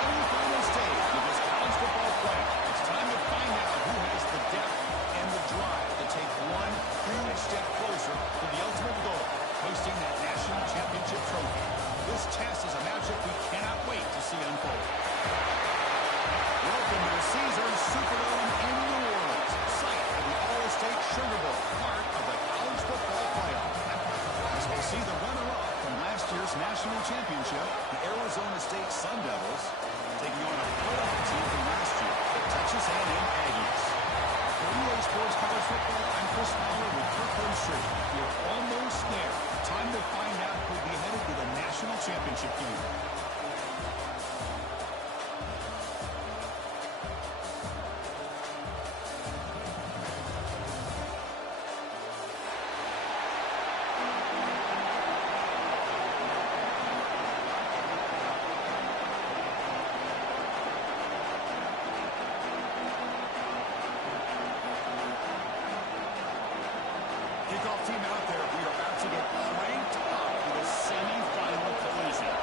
semifinal stage of this college football playoff. It's time to find out who has the depth and the drive to take one huge step closer to the ultimate goal, hosting that national championship trophy. This test is a matchup we cannot wait to see unfold. Welcome to the Caesars Superdome in New Orleans, site of the All-State Sugar Bowl, part of the college football playoff. As we'll see the runner-up from last year's national championship, the Arizona State Sun Devils, taking on a playoff team from last year, the Texas A&M Aggies. For UA Sports College Football, I'm Chris Fowler with Kirkland Street. We're almost there. Time to find out who'll be headed to the national championship game. Kickoff team out there. We are about to get cranked up for the semifinal collision.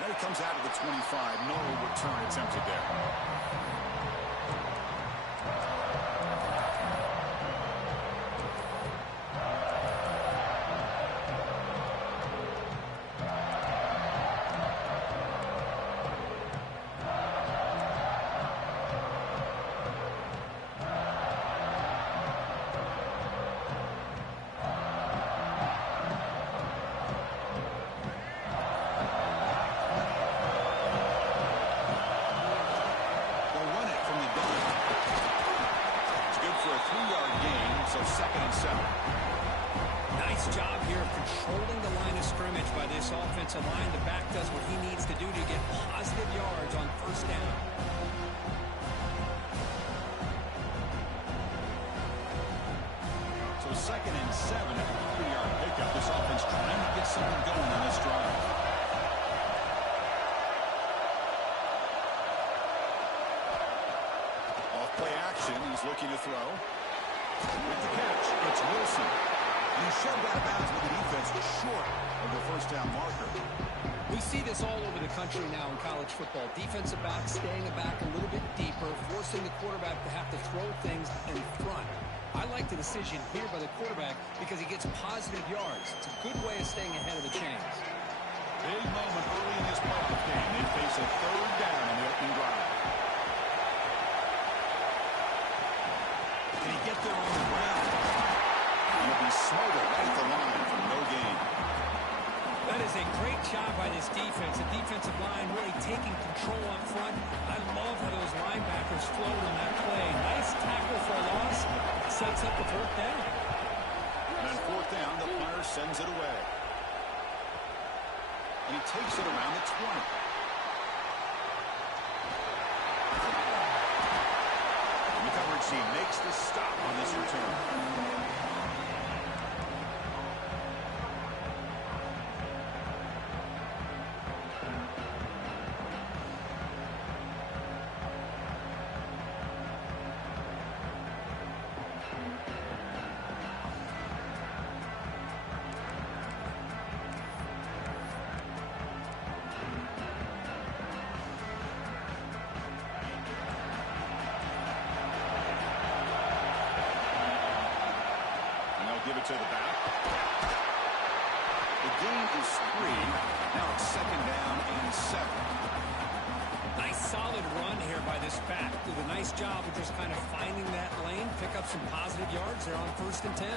Then it comes out of the 25. No return attempted there. So 2nd and 7. Nice job here of controlling the line of scrimmage by this offensive line. The back does what he needs to do to get positive yards on 1st down. So 2nd and 7 after the 3-yard pickup. This offense trying to get something going on this drive. Off play action. He's looking to throw. With the catch, it's Wilson. He shoved out of bounds, but the defense was short of the 1st down marker. We see this all over the country now in college football. Defensive backs staying back a little bit deeper, forcing the quarterback to have to throw things in front. I like the decision here by the quarterback because he gets positive yards. It's a good way of staying ahead of the chains. Big moment early in this playoff game. They face a 3rd down in the opening drive. Can he get there on the ground? He'll be smothered at the line for no gain. That is a great job by this defense. The defensive line really taking control up front. I love how those linebackers flowed on that play. Nice tackle for a loss. Sets up the 4th down. And on 4th down, the punter sends it away. And he takes it around the 20. He makes the stop on this return. Give it to the back. The gain is 3. Now it's 2nd down and 7. Nice solid run here by this back. Did a nice job of just kind of finding that lane, pick up some positive yards there on 1st and 10.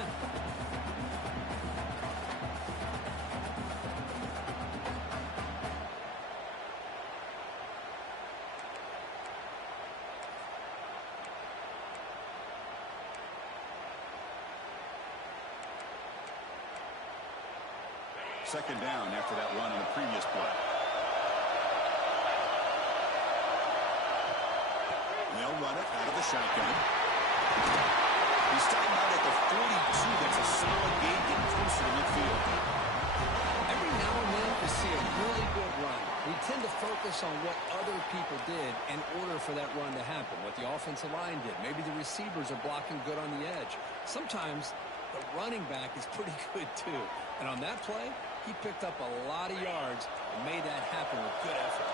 Second down after that run on the previous play. They'll run it out of the shotgun. He's starting out at the 42. That's a solid gain getting closer to midfield. Every now and then we see a really good run. We tend to focus on what other people did in order for that run to happen, what the offensive line did. Maybe the receivers are blocking good on the edge. Sometimes the running back is pretty good too. And on that play, He picked up a lot of yards and made that happen with good effort.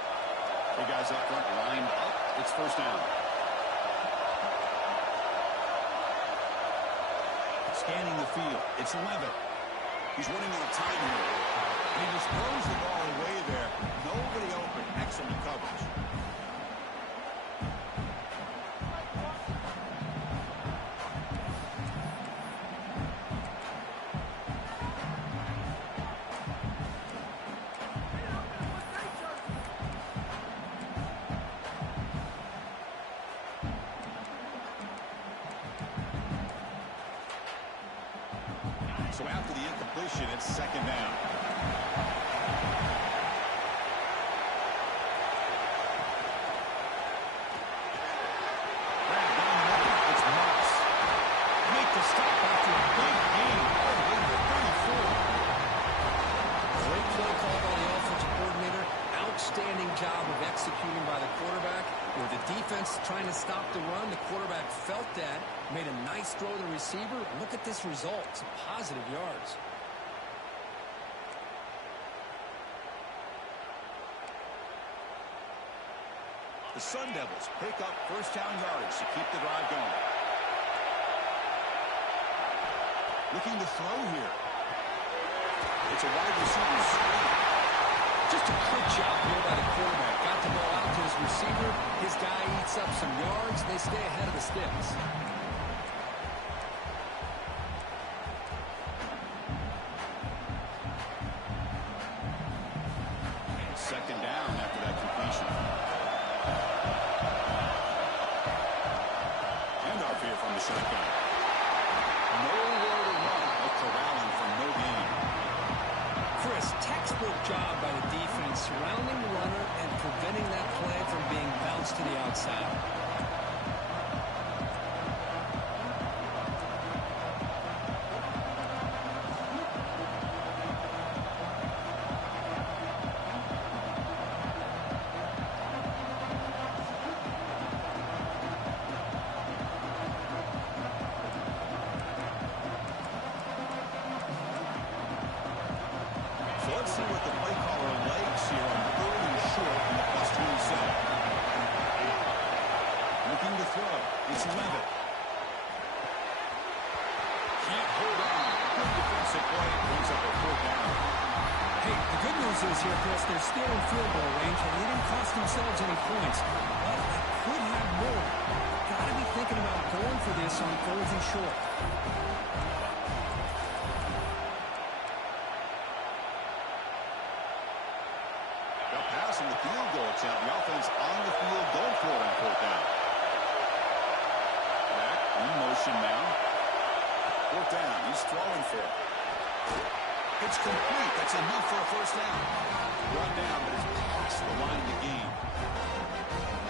The guys up front lined up. It's first down. Scanning the field. It's Levitt. He's running out of time here. He just throws the ball away there. Nobody open. Excellent coverage. So after the incompletion, it's second down. It's Moss. Make the stop after a big gain. All the way to 34. Great play call by the offensive coordinator. Outstanding job of executing by the quarterback. With the defense trying to stop the run, the quarterback felt that, made a nice throw to the receiver. Look at this result. Some positive yards. The Sun Devils pick up first down yardage to keep the drive going. Looking to throw here. It's a wide receiver screen. Just a quick job here by the quarterback. Got the ball out to his receiver. His guy eats up some yards. They stay ahead of the sticks. Second down after that completion. Handoff here from the shotgun. Nowhere to run. No corralling from no gain. Chris, textbook job by the defense surrounding the runner and preventing that play from being bounced to the outside. So let's see what the play caller likes here on third and short in the +27. Looking to throw. It's Levitt. Can't hold on. Good defensive play. Brings up a fourth down. Hey, the good news is here, Chris, they're still in field goal range, and they didn't cost themselves any points. But they could have more. Got to be thinking about going for this on third and short. They'll pass in the field goal attempt. The offense on the field going for it on fourth down. Back in motion now. Fourth down. He's throwing for it. It's complete. That's enough for a first down. Run down, but it's past the line of the game.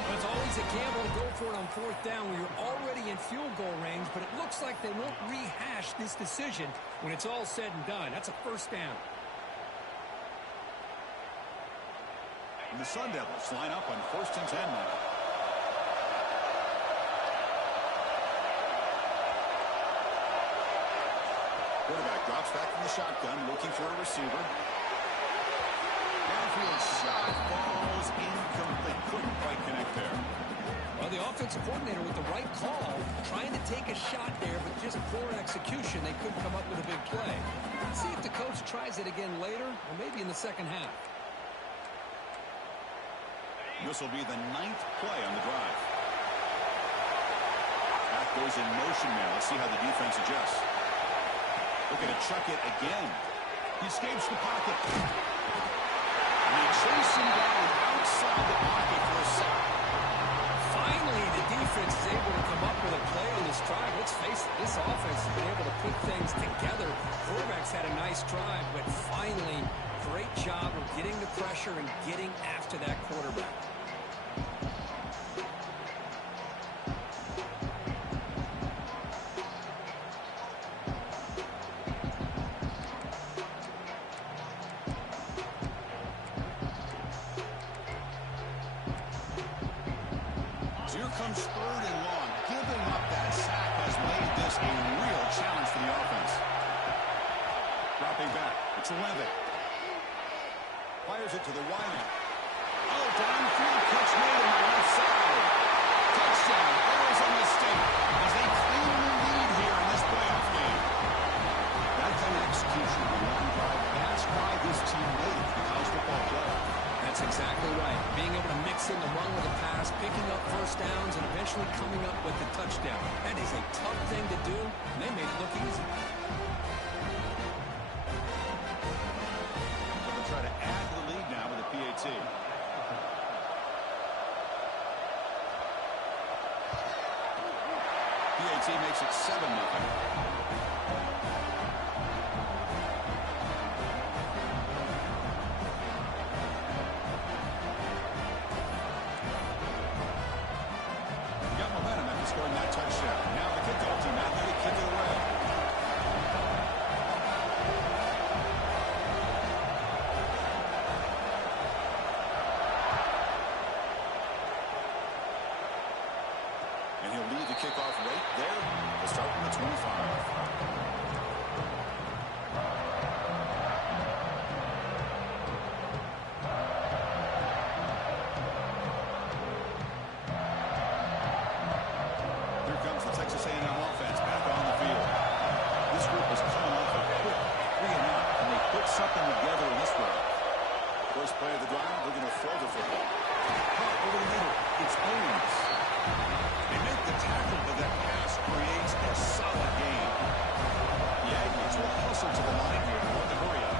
Well, it's always a gamble to go for it on fourth down when you're already in field goal range, but it looks like they won't rehash this decision when it's all said and done. That's a first down. And the Sun Devils line up on first and 10 now. Quarterback drops back from the shotgun, looking for a receiver. Downfield shot falls incomplete. Couldn't quite connect there. Well, the offensive coordinator with the right call, trying to take a shot there, but just poor execution. They couldn't come up with a big play. Let's see if the coach tries it again later, or maybe in the second half. This will be the 9th play on the drive. That goes in motion now. Let's see how the defense adjusts. Looking to chuck it again. He escapes the pocket. And they chase him down outside the pocket for a sack. Finally, the defense is able to come up with a play on this drive. Let's face it, this offense has been able to put things together. Quarterback's had a nice drive, but finally, great job of getting the pressure and getting after that quarterback. Here comes third and long. Giving up that sack has made this a real challenge for the offense. Dropping back. It's Levitt. it to the wideout. Oh, downfield catch made on the left side. Touchdown, Arizona State, as they clearly lead here in this playoff game. That kind of execution on the long drive, that's why this team made it to the college football playoff. That's exactly right. Being able to mix in the run with the pass, picking up first downs, and eventually coming up with the touchdown. That is a tough thing to do, and they made it look easy. They'll try to add to the lead now with a PAT. PAT makes it 7-0. Scoring that touchdown. Now the kickoff team out there to kick it away. And he'll lead the kickoff right there to start from the 25. Texas A&M offense back on the field. This group is coming off a quick 3-and-out, and they put something together in this one. First play of the drive, they're going to throw the football. Caught over the middle. It's Owens. They make the tackle, but that pass creates a solid gain. The Aggies will hustle to the line here for the hurry up.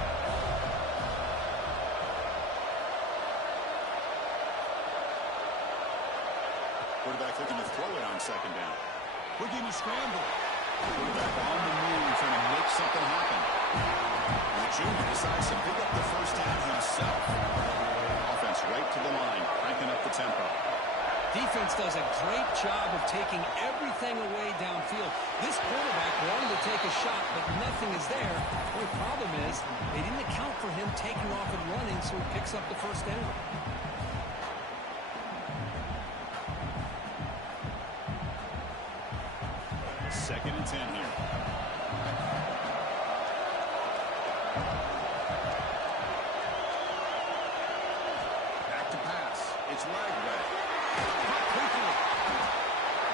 Quarterback looking to throw it on second down. We're getting a scramble. Quarterback on the move, trying to make something happen. And the junior decides to pick up the first down himself. Offense right to the line, cranking up the tempo. Defense does a great job of taking everything away downfield. This quarterback wanted to take a shot, but nothing is there. The only problem is they didn't account for him taking off and running, so he picks up the first down. Second and 10 here. Back to pass. It's Wagner.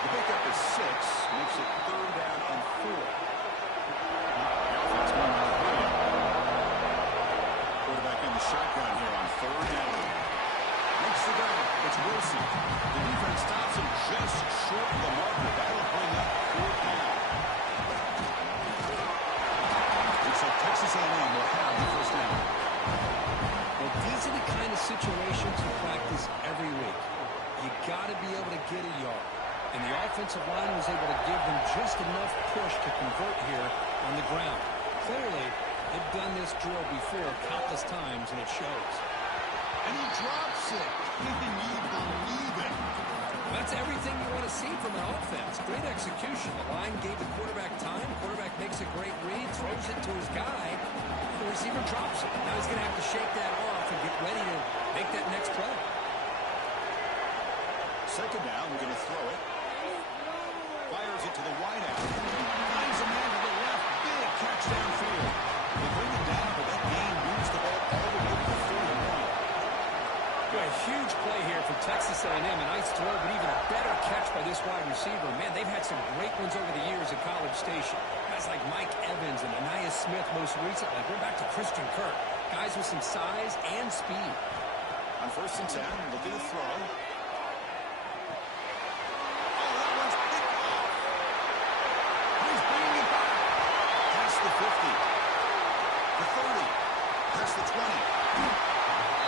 The pickup is 6. Makes it 3rd down and 4. The offense going out of play. Quarterback in the shotgun here on 3rd down. Makes the grab. It's Wilson. The defense stops him just short of the marker. That'll bring up 4th down. Looks like Texas A&M will have the first down. Well, these are the kind of situations you practice every week. You got to be able to get a yard. And the offensive line was able to give them just enough push to convert here on the ground. Clearly, they've done this drill before countless times, and it shows. And he drops it. Can you believe it? That's everything you want to see from an offense. Great execution. The line gave the quarterback time. The quarterback makes a great read, throws it to his guy. The receiver drops it. Now he's going to have to shake that off and get ready to make that next play. Second down, we're going to throw it. Fires it to the wideout. Finds a man to the left. Big catch downfield. They bring it down, but that game moves the ball all the way to the 41. A huge play here for Texas A&M. A nice throw, but even a better catch by this wide receiver. Man, they've had some great ones over the years at College Station. Guys like Mike Evans and Anais Smith most recently. Going back to Christian Kirk. Guys with some size and speed. On 1st and 10, looking to throw. The 50, the 30, past the 20.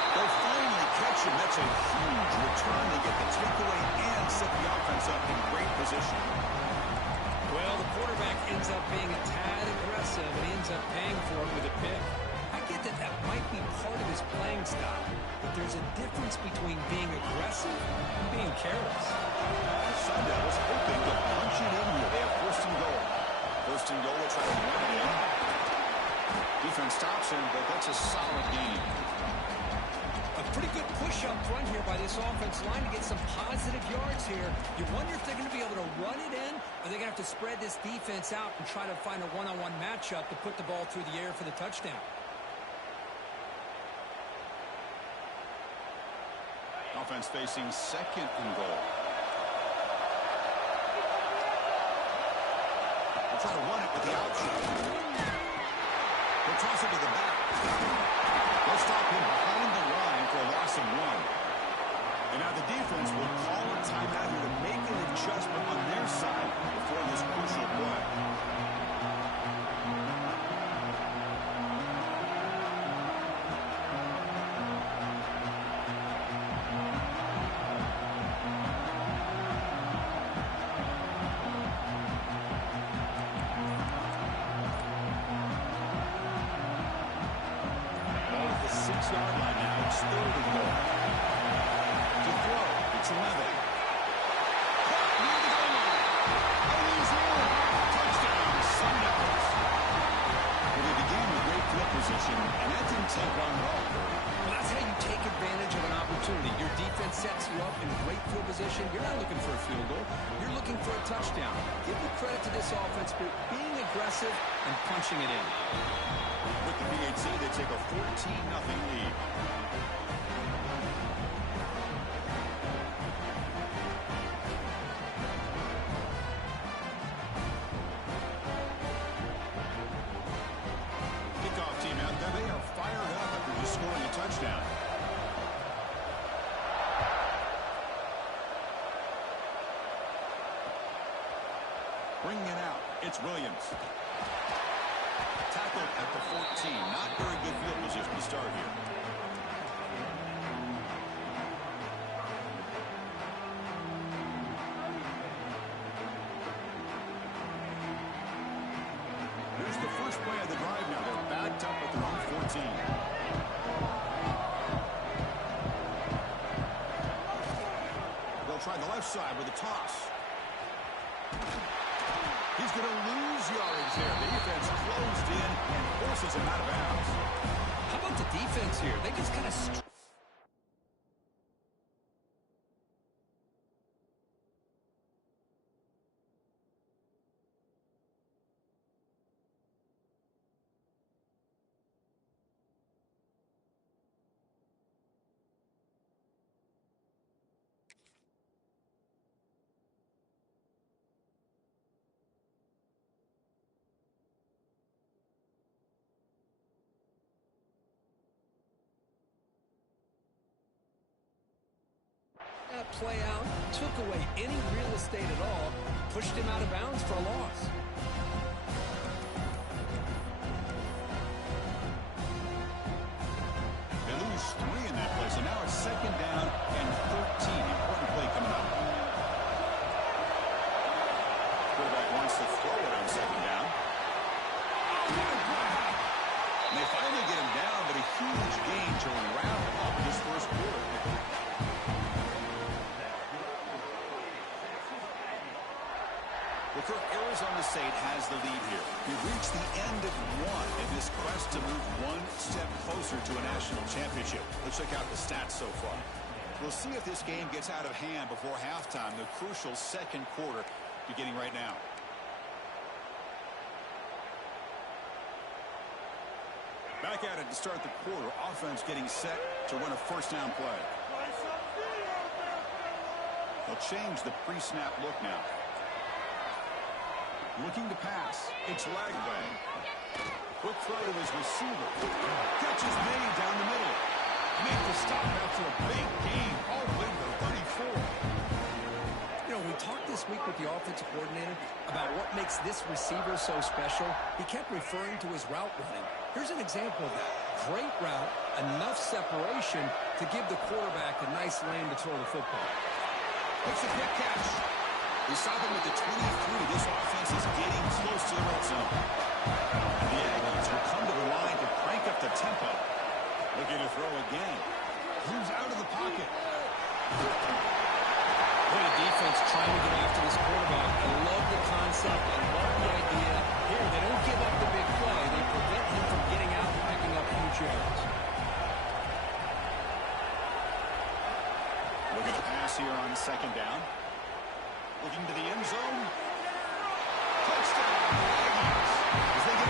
They'll finally catch him. That's a huge return to get the takeaway and set the offense up in great position. Well, the quarterback ends up being a tad aggressive and ends up paying for it with a pick. I get that that might be part of his playing style, but there's a difference between being aggressive and being careless. Sunday was hoping to punch it in here. They have 1st and goal. 1st and goal, they'll try to run it in. Defense stops him, but that's a solid game. A pretty good push up front here by this offense line to get some positive yards here. You wonder if they're going to be able to run it in, or they're going to have to spread this defense out and try to find a one-on-one matchup to put the ball through the air for the touchdown. offense facing second and goal. They'll try to run it with the option. They'll toss it to the back. They'll stop him behind the line for a loss of 1. And now the defense will call a timeout here to make an adjustment on their side before this crucial play. Ball at the 6-yard line now. It's 3rd and goal. To throw, it's 11. Caught near the goal line. Unusual. Touchdown, Sundowns. Well, they began with great field position, and that didn't take long at all. Well, that's how you take advantage of an opportunity. Your defense sets you up in great field position. You're not looking for a field goal. You're looking for a touchdown. Give the credit to this offense for being aggressive and punching it in. With the PAT, they take a 14-0 lead. Kickoff team out there. They are fired up after just scoring a touchdown. Bringing it out, it's Williams. Tackled at the 14. Not very good field position to start here. Here's the first play of the drive now. They're backed up at their own 14. They'll try the left side with a toss. He's going to lose yardage there. The defense closed in and forces him out of bounds. How about the defense here? They just kind of... That play out took away any real estate at all, pushed him out of bounds for a loss. They lose 3 in that play, so now it's 2nd down and 13. Important play coming up. Quarterback wants to throw it on 2nd down. And they finally get him down, but a huge gain to wrap up this first quarter. Well, Kirk, Arizona State has the lead here. We've reached the end of 1 in this quest to move 1 step closer to a national championship. Let's check out the stats so far. We'll see if this game gets out of hand before halftime, the crucial 2nd quarter beginning right now. Back at it to start the quarter. Offense getting set to run a first down play. They'll change the pre-snap look now. Looking to pass. It's Lagway. Quick throw to his receiver. Catch is made down the middle. Make the stop after a big gain all the way to the 34. You know, we talked this week with the offensive coordinator about what makes this receiver so special. He kept referring to his route running. Here's an example of that. Great route, enough separation to give the quarterback a nice lane to throw the football. It's a quick catch. They stop him at the 23. This offense is getting close to the red zone. And the Aggies will come to the line to crank up the tempo. Looking to throw again. Moves out of the pocket. What a defense trying to get after this quarterback. I love the concept. I love the idea. Here, they don't give up the big play. They prevent him from getting out and picking up huge yards. Looking to pass here on 2nd down. Looking to the end zone. Touchdown, Aggies. As they get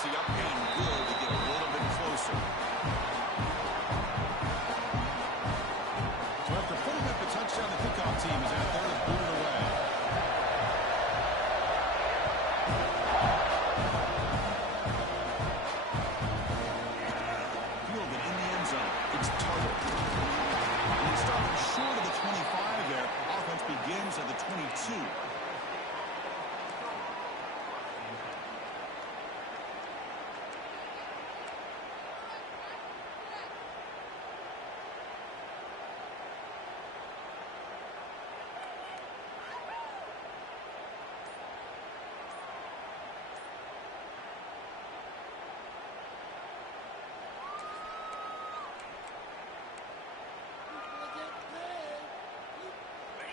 Ante up and good to get a little bit closer. So after putting up a touchdown, the kickoff team is out there to boot it away. Fielded in the end zone. It's Tuttle. And he stopped short of the 25 there. Offense begins at the 22.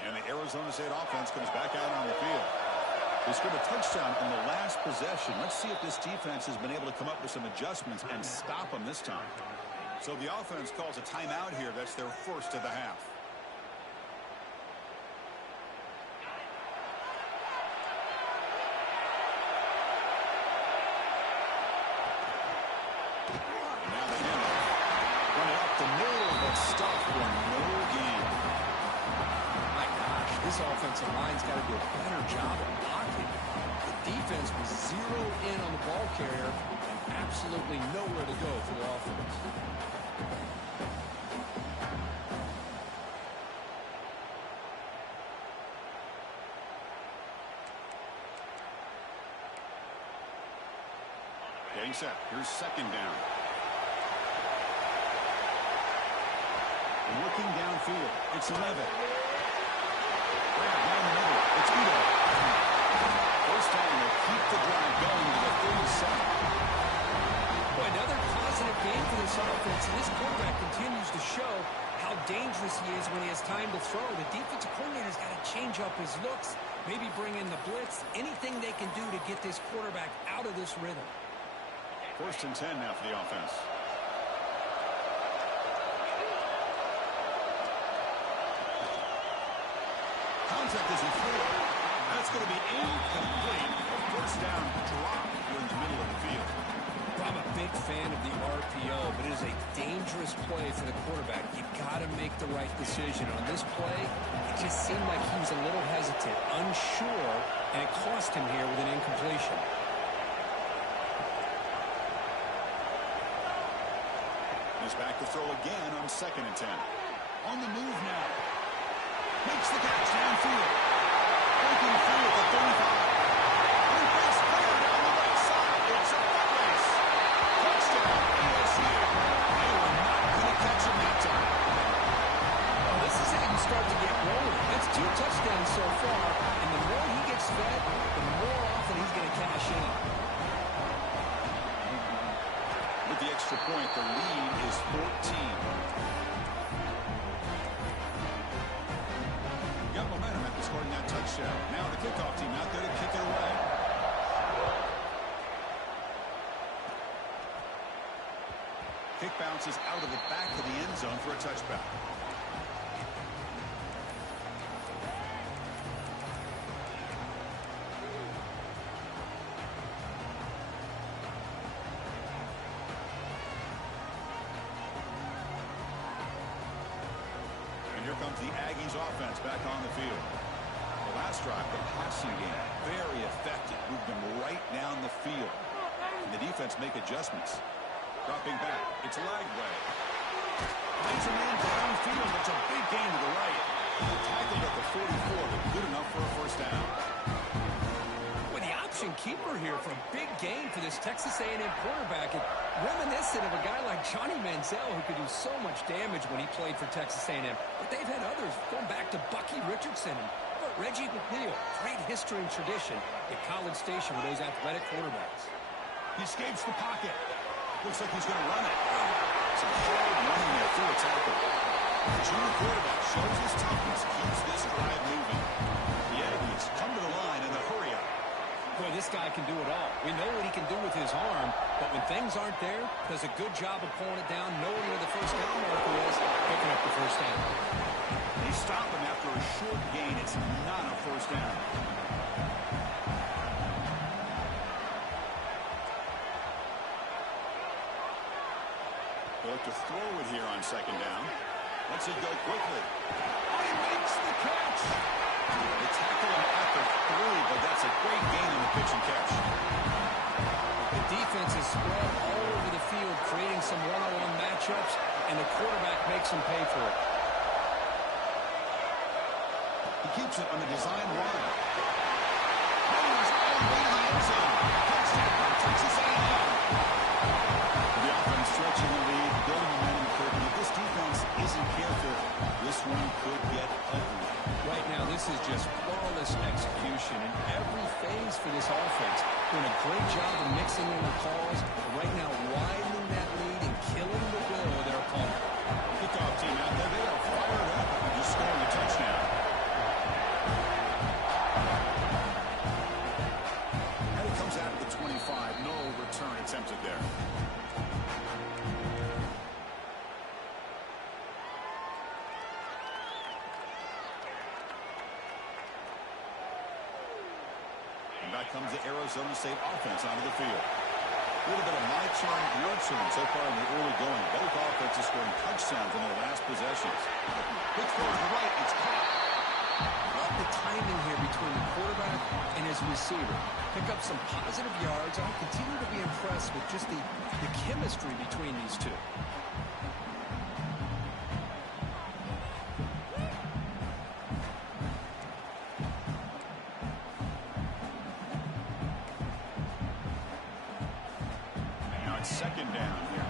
And the Arizona State offense comes back out on the field. They scored a touchdown in the last possession. Let's see if this defense has been able to come up with some adjustments and stop them this time. So the offense calls a timeout here. That's their first of the half. And now the handoff. Run it up the middle, but stopped for no gain. This offensive line's got to do a better job of blocking. The defense was zeroed in on the ball carrier and absolutely nowhere to go for the offense. Getting set. Here's second down. Looking downfield. It's Levitt. Down the middle. It's Ito. First down will keep the drive going to the 37. Boy, another positive game for this offense, and this quarterback continues to show how dangerous he is when he has time to throw. The defensive coordinator's got to change up his looks, maybe bring in the blitz, anything they can do to get this quarterback out of this rhythm. First and 10 now for the offense. Contact isn't clear. That's going to be incomplete. A first down drop here in the middle of the field. I'm a big fan of the RPO, but it is a dangerous play for the quarterback. You've got to make the right decision. On this play, it just seemed like he was a little hesitant, unsure, and it cost him here with an incompletion. He's back to throw again on second and 10. On the move now. Makes the catch downfield. Breaking through at the 35. And it's clear down the right side. It's a foot race. Touchdown, ASU. They were not going to catch him that time. Well, this is how you start to get rolling. That's 2 touchdowns so far, and the more he gets fed, the more often he's going to cash in. With the extra point, the lead is 14. Got momentum after scoring that touchdown. Now the kickoff team out there to kick it away. Kick bounces out of the back of the end zone for a touchback. Here comes the Aggies offense back on the field. The last drive, the passing game, very effective. Moved them right down the field. And the defense make adjustments. Dropping back, it's Lagway. Lays a man downfield. It's a big gain to the right. Tackled at the 44, but good enough for a first down. With the option keeper here for a big gain for this Texas A&M quarterback. It reminiscent of a guy like Johnny Manziel who could do so much damage when he played for Texas A&M. But they've had others going back to Bucky Richardson and Reggie McNeil. Great history and tradition at College Station with those athletic quarterbacks. He escapes the pocket. Looks like he's going to run it. It's a hard running there through a tackle. The junior quarterback shows his toughness, keeps this drive moving. The Aggies come to the line in the hurry up. Boy, this guy can do it all. We know what he can do with his arm, but when things aren't there, does a good job of pulling it down, knowing where the first down marker is, picking up the first down. They stop him after a short gain. It's not a first down. They look to throw it here on second down. Let's it go quickly. He makes the catch. They tackle him at the 3, but that's a great gain in the pitch and catch. The defense is spread all over the field, creating some one-on-one matchups, and the quarterback makes them pay for it. He keeps it on the design run. He's all the way to the end zone. Touchdown, Texas A&M. The offense stretching the lead, building momentum quickly. If this defense isn't careful, this one could get ugly. Right now, this is just flawless execution in every phase for this offense. Doing a great job of mixing in the calls. Right now, widening that lead and killing the will of their opponent. Kickoff team out there. They are fired up and just scoring a touchdown. And it comes out at the 25. No return attempted there. And back comes the Arizona State offense onto the field. A little bit of my turn, your turn so far in the early going. Both offenses scoring touchdowns in their last possessions. Quick throw to the right. It's caught. Love the timing here between the quarterback and his receiver. Pick up some positive yards. I'll continue to be impressed with just the chemistry between these two. Second down here.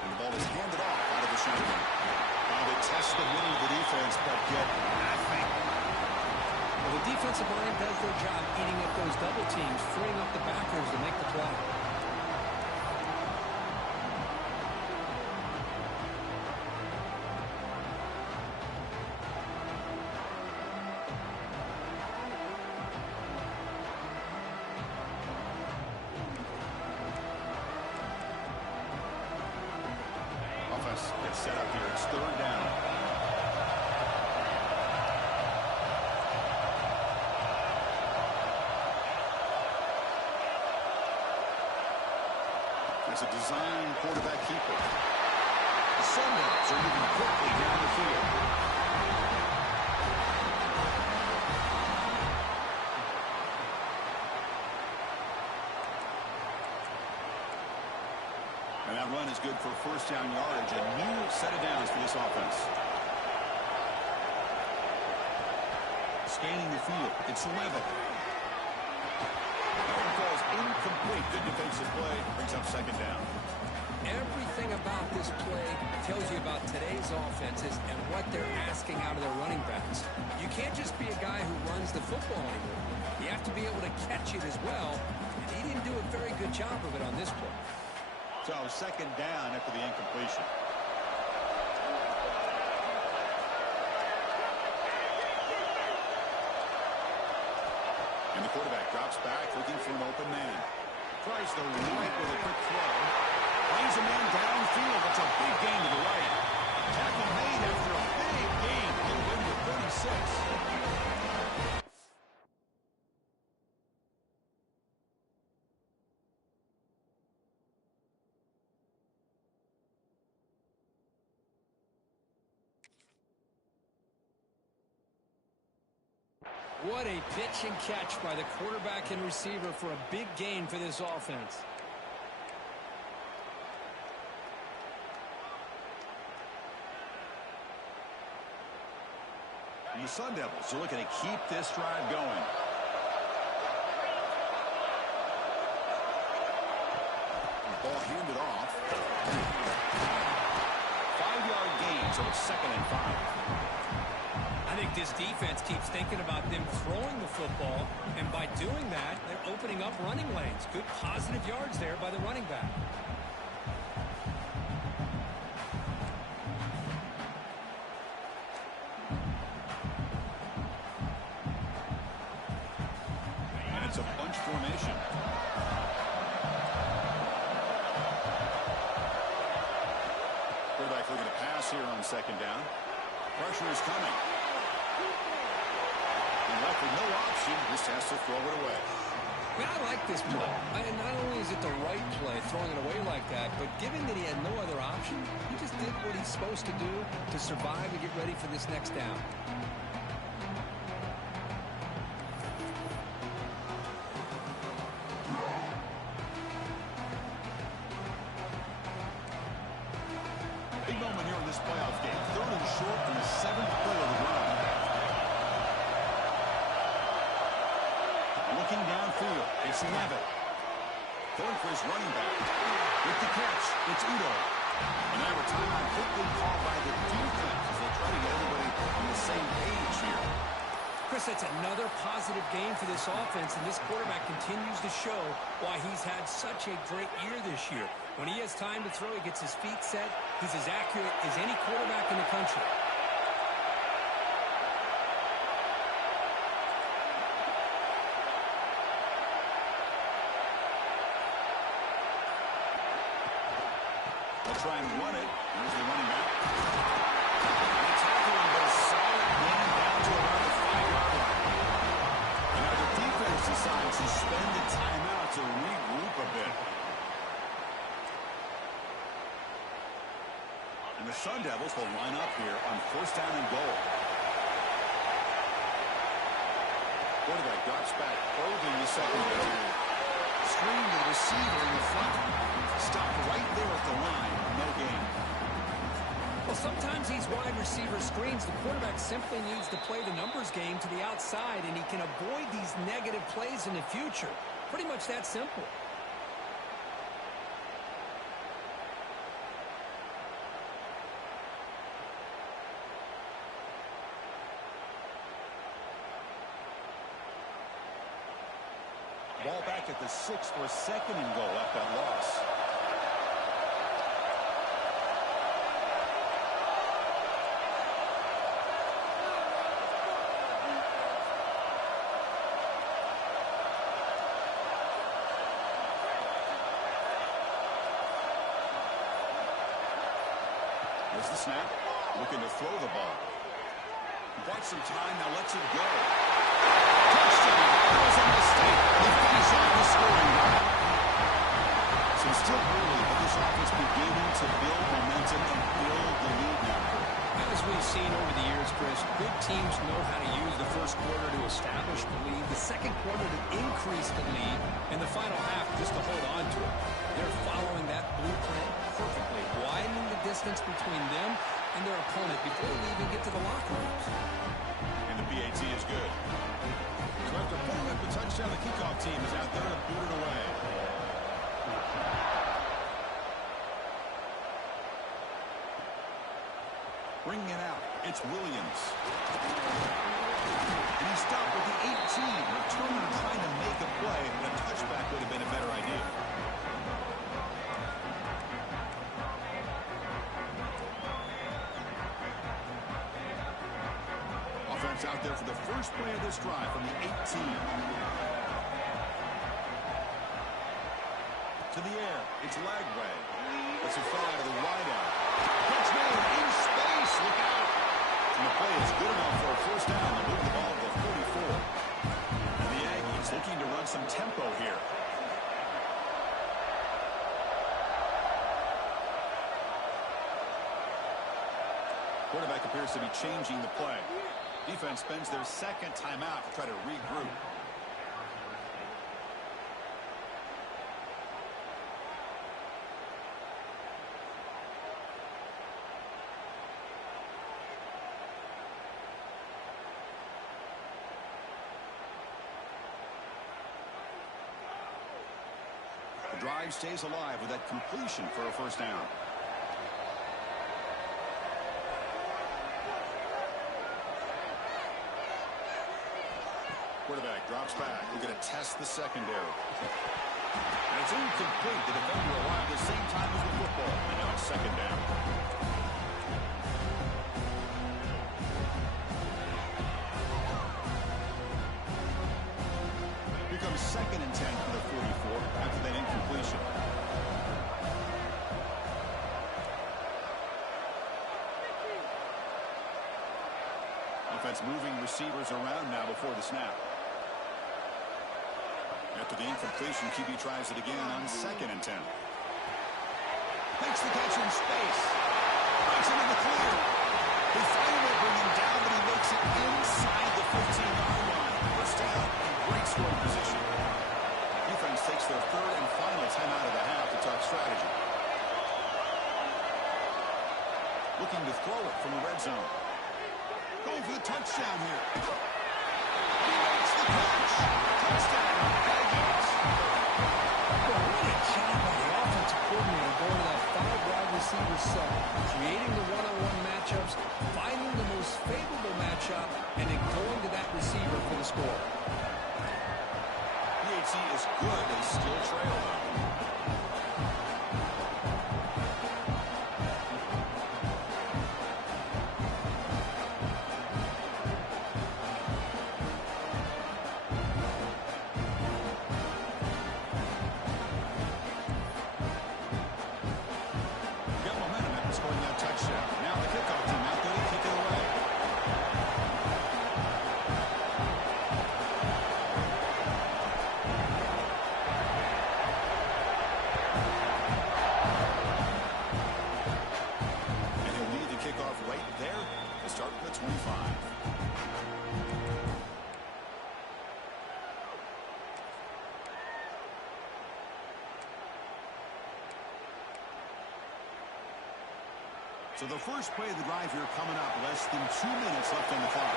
And the ball is handed off out of the shotgun. Now they test the middle of the defense, but get nothing. Well, the defensive line does their job eating up those double teams, freeing up the backers to make the play. Gets set up here. It's third down. It's a design quarterback keeper. The Seminoles are moving quickly down the field. And that run is good for first down yardage. A new set of downs for this offense. Scanning the field. It's 11. That falls incomplete. Good defensive play. Brings up second down. Everything about this play tells you about today's offenses and what they're asking out of their running backs. You can't just be a guy who runs the football anymore. You have to be able to catch it as well. And he didn't do a very good job of it on this play. So second down after the incompletion. And the quarterback drops back looking for an open man. Tries the right with a quick throw. Finds a man downfield. That's a big gain to the right. Tackle made after a big gain. He'll win with 36. What a pitch and catch by the quarterback and receiver for a big gain for this offense. And the Sun Devils are looking to keep this drive going. Ball handed off. 5-yard gain, so it's 2nd and 5. I think this defense keeps thinking about them throwing the football, and by doing that, they're opening up running lanes. Good positive yards there by the running back. And it's a bunch formation. Quarterback looking to pass here on second down. Pressure is coming. And left with no option, just has to throw it away. Yeah, I like this play. And not only is it the right play, throwing it away like that, but given that he had no other option, he just did what he's supposed to do to survive and get ready for this next down. Big moment here in this playoff game. Third and short in the 7th play of the run. Looking downfield, it's Levitt. Going for his running back. With the catch, it's Udo. And now a timeout quickly called by the defense as they try to get everybody on the same page here. Chris, that's another positive game for this offense, and this quarterback continues to show why he's had such a great year this year. When he has time to throw, he gets his feet set. He's as accurate as any quarterback in the country. They'll try and run it. Here's the running back. And the tackling goes solid gain down to around the 5-yard line. And now the defense decides to spend the timeout to regroup a bit. And the Sun Devils will line up here on 1st down and goal. Quarterback drops back, probing the secondary. Screen to the receiver in the front. Stopped right there at the line. No gain. Well, sometimes these wide receiver screens, the quarterback simply needs to play the numbers game to the outside, and he can avoid these negative plays in the future. Pretty much that simple. Ball back at the 6 for 2nd and goal after that loss. There's the snap. Looking to throw the ball. Bought some time, now lets it go. Touchdown! That was a mistake. They finish off the scoring drive. So still early, but this offense beginning to build momentum and build the lead now. As we've seen over the years, Chris, good teams know how to use the first quarter to establish the lead, the second quarter to increase the lead, and the final half just to hold on to it. They're following that blueprint perfectly, widening the distance between them and their opponent before they even get to the locker rooms. And the PAT is good. So after pulling up the touchdown, the kickoff team is out there to boot it away. Bringing it out, it's Williams. And he stopped with the 18. Returner trying to make a play, and a touchback would have been a better idea. Offense out there for the first play of this drive from the 18. To the air, it's Lagway. It's a foul to the wideout. Catch made in space. Look out. And the play is good enough for a 1st down. They move the ball to the 44. And the Aggies looking to run some tempo here. Quarterback appears to be changing the play. Defense spends their 2nd timeout to try to regroup. The drive stays alive with that completion for a 1st down. Quarterback drops back. We're going to test the secondary. And it's incomplete. The defender arrived at the same time as the football. And now it's 2nd down. Here comes 2nd and 10 for the 44 after that incompletion. Offense moving receivers around now before the snap. After the incompletion, QB tries it again on 2nd and 10. Makes the catch in space. Breaks into the clear. They finally bring him down, but he makes it inside the 15-yard line. First down in great scoring position. Defense takes their 3rd and final timeout of the half to talk strategy. Looking to throw it from the red zone. Going for the touchdown here. He makes the catch. Touchdown, Aggies. What a job by the offensive coordinator going to that 5-wide receiver set, creating the one-on-one matchups, finding the most favorable matchup, and then going to that receiver for the score. PHC is good. They still trail, though. So the first play of the drive here coming up. Less than 2 minutes left on the clock.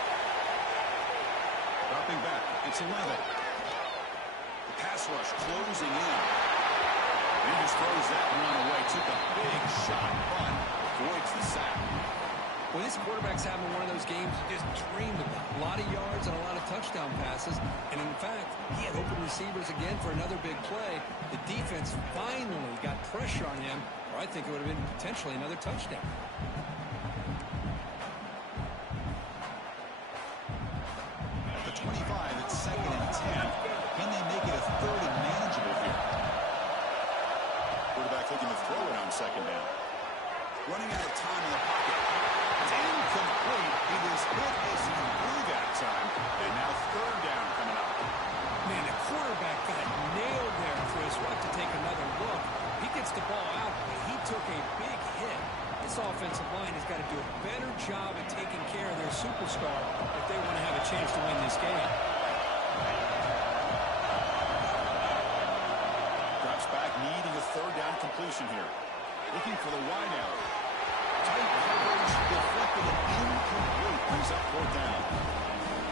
Dropping back. It's 11. The pass rush closing in. He just throws that one away. Took a big shot, but avoids the sack. Well, this quarterback's having one of those games you just dreamed about. A lot of yards and a lot of touchdown passes. And in fact, he had open receivers again for another big play. The defense finally got pressure on him, or I think it would have been potentially another touchdown. At the 25, it's 2nd and 10. Can they make it a 3rd and manageable here? Quarterback looking to throw it on 2nd down. Running out of time in the pocket. It's incomplete. He was hit as he blew that time. And now 3rd down coming up. Man, the quarterback got nailed there, Chris. We'll have to take another look. He gets the ball out, but he took a big hit. This offensive line has got to do a better job at taking care of their superstar if they want to have a chance to win this game. Drops back, needing a 3rd down completion here. Looking for the wide out. Tight coverage, deflected and incomplete. Brings up 4th down.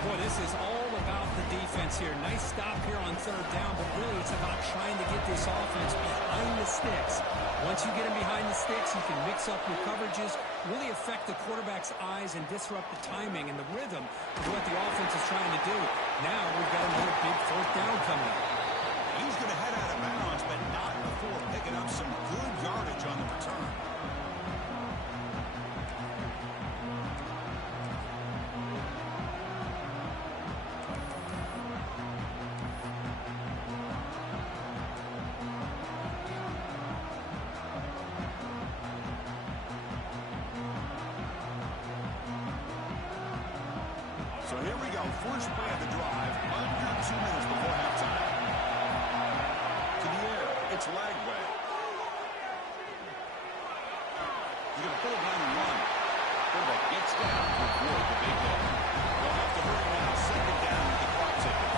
Boy, this is all about the defense here. Nice stop here on 3rd down, but really it's about trying to get this offense behind the sticks. Once you get them behind the sticks, you can mix up your coverages, really affect the quarterback's eyes and disrupt the timing and the rhythm of what the offense is trying to do. Now we've got another big 4th down coming up. He's going to head out of bounds, but not before picking up some good yardage on the return. So here we go. First play of the drive. Under 2 minutes before halftime. To the air. It's Lagway. He's going to pull it down and run. Quarterback gets down to avoid the big hit. They'll have to hurry now. 2nd down with the clock ticking.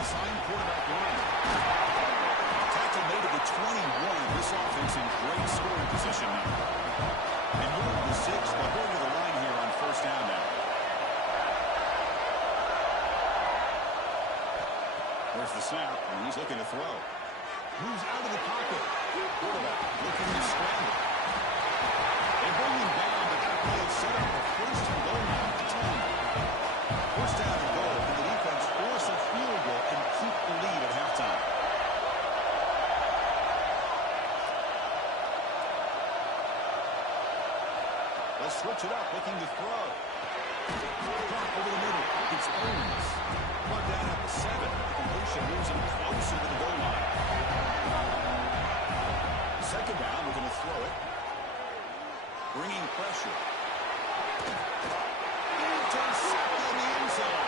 Assigned quarterback run. Tackle made at the 21. This offense in great scoring position now. And moving to the 6, they'll go to the line here on 1st down now. There's the snap, and he's looking to throw. Moves out of the pocket. Quarterback looking to scramble. They bring him down, but that play is set up for 1st and goal now at the 10. 1st down and goal, and the defense force a field goal and keep the lead at halftime. Let's switch it up, looking to throw. Drop over the middle. It's Owens. Plug down at the 7. The completion moves him closer to the goal line. 2nd down, we're going to throw it. Bringing pressure. Intercepted in the end zone.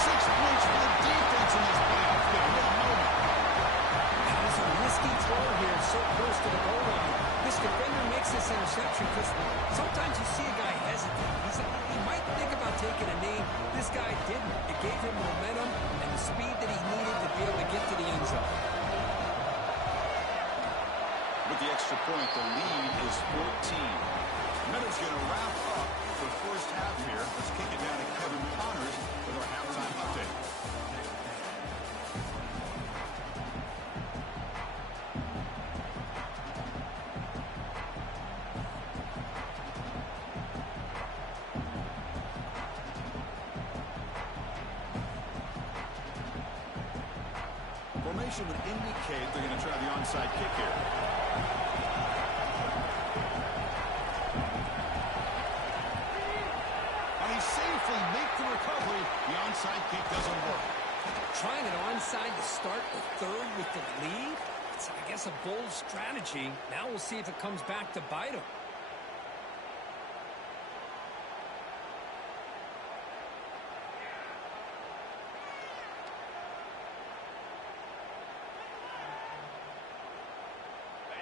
6 points for the defense in this playoff game. What a moment. That is a risky throw here, so close to the goal line. This defender makes this interception because sometimes you see a guy hesitate. He might think about taking a knee. This guy didn't. It gave him momentum and the speed that he needed to be able to get to the end zone. With the extra point, the lead is 14. Miller's going to wrap up the first half here. Let's kick it down to Kevin Connors with our halftime update. Formation would indicate they're going to try the onside kick here. And he safely makes the recovery. The onside kick doesn't work. Trying it onside to start the third with the lead? It's, I guess, a bold strategy. Now we'll see if it comes back to bite him.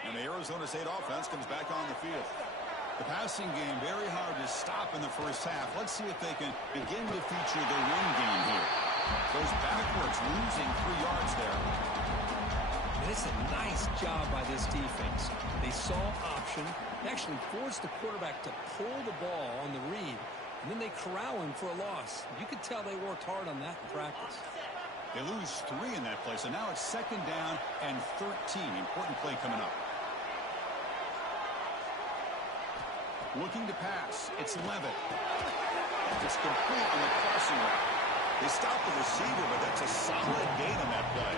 And the Arizona State offense comes back on the field. The passing game very hard to stop in the first half. Let's see if they can begin to feature their run game here. Goes backwards, losing 3 yards there. And it's a nice job by this defense. They saw option. They actually forced the quarterback to pull the ball on the read. And then they corral him for a loss. You could tell they worked hard on that in practice. They lose 3 in that play, so now it's 2nd down and 13. Important play coming up. Looking to pass. It's Levitt. It's complete on the crossing route. They stop the receiver, but that's a solid gain on that play.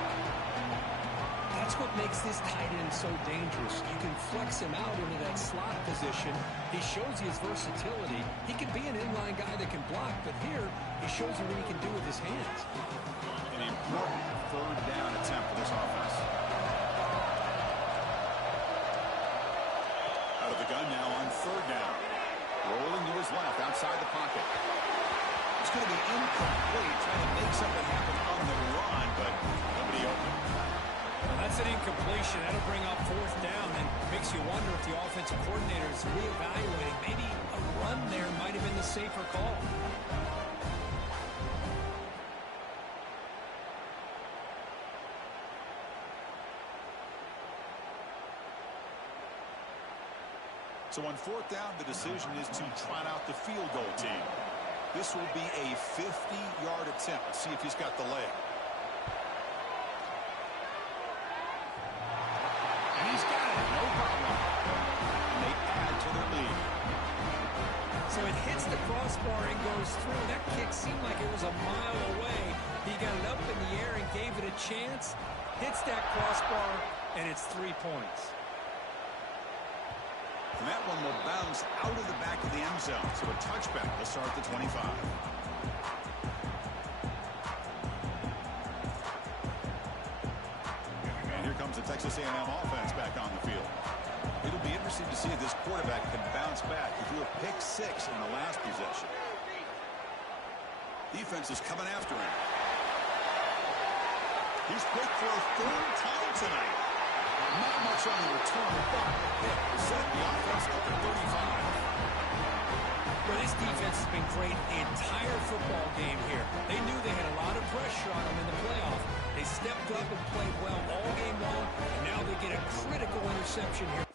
That's what makes this tight end so dangerous. You can flex him out into that slot position. He shows you his versatility. He can be an inline guy that can block, but here he shows you what he can do with his hands. An important 3rd down attempt for this offense. Out of the gun now on 3rd down. Rolling to his left outside the pocket. It's going to be incomplete, trying to make something happen on the run, but nobody open. Well, that's an incompletion. That'll bring up 4th down and makes you wonder if the offensive coordinator is reevaluating. Maybe a run there might have been the safer call. So on 4th down, the decision is to trot out the field goal team. This will be a 50-yard attempt. Let's see if he's got the leg. And he's got it. No problem. And they add to their lead. So it hits the crossbar and goes through. That kick seemed like it was a mile away. He got it up in the air and gave it a chance. Hits that crossbar, and it's 3 points. And that one will bounce out of the back of the end zone. So a touchback will start at the 25. And here comes the Texas A&M offense back on the field. It'll be interesting to see if this quarterback can bounce back. He threw a pick 6 in the last possession. Defense is coming after him. He's quick for a 3rd time tonight. Not much on the return, but it set the offense up at 35. Well, this defense has been great the entire football game here. They knew they had a lot of pressure on them in the playoff. They stepped up and played well all game long, and now they get a critical interception here.